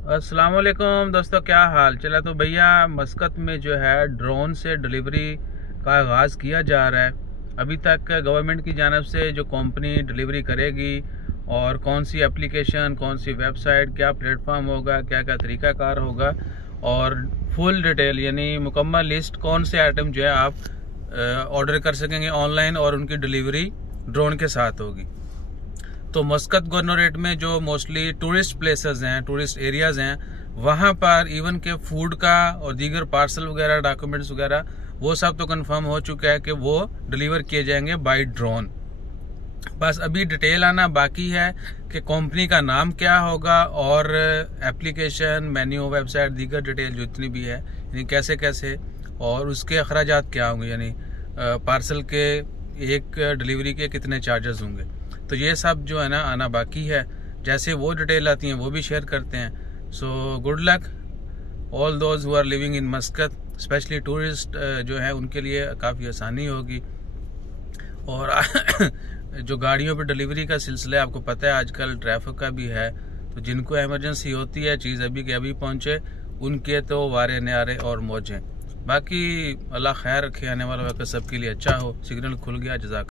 अस्सलाम वालेकुम दोस्तों, क्या हाल चला। तो भैया मस्कत में जो है ड्रोन से डिलीवरी का आगाज़ किया जा रहा है। अभी तक गवर्नमेंट की जानब से जो कंपनी डिलीवरी करेगी और कौन सी एप्लीकेशन, कौन सी वेबसाइट, क्या प्लेटफॉर्म होगा, क्या क्या तरीक़ाकार होगा और फुल डिटेल यानी मुकम्मल लिस्ट कौन से आइटम जो है आप ऑर्डर कर सकेंगे ऑनलाइन और उनकी डिलीवरी ड्रोन के साथ होगी। तो मस्कत गवर्नरेट में जो मोस्टली टूरिस्ट प्लेसेस हैं, टूरिस्ट एरियाज हैं, वहाँ पर इवन के फूड का और दीगर पार्सल वगैरह, डॉक्यूमेंट्स वगैरह, वो सब तो कंफर्म हो चुका है कि वो डिलीवर किए जाएंगे बाय ड्रोन। बस अभी डिटेल आना बाकी है कि कंपनी का नाम क्या होगा और एप्लीकेशन, मेन्यू, वेबसाइट, दीगर डिटेल जो इतनी भी है, यानी कैसे कैसे और उसके अखराजात क्या होंगे, यानी पार्सल के एक डिलीवरी के कितने चार्जेस होंगे। तो ये सब जो है ना आना बाकी है। जैसे वो डिटेल आती हैं वो भी शेयर करते हैं। So good luck all those who are living in Muscat, specially tourist जो है उनके लिए काफ़ी आसानी होगी। और जो गाड़ियों पे डिलीवरी का सिलसिला है, आपको पता है आजकल ट्रैफिक का भी है, तो जिनको इमरजेंसी होती है चीज़ अभी के अभी पहुँचे, उनके तो वारे न्यारे और मौजें। बाकी अल्लाह खैर रखे, आने वाला वक्त सबके लिए अच्छा हो। सिग्नल खुल गया, जज़ाक।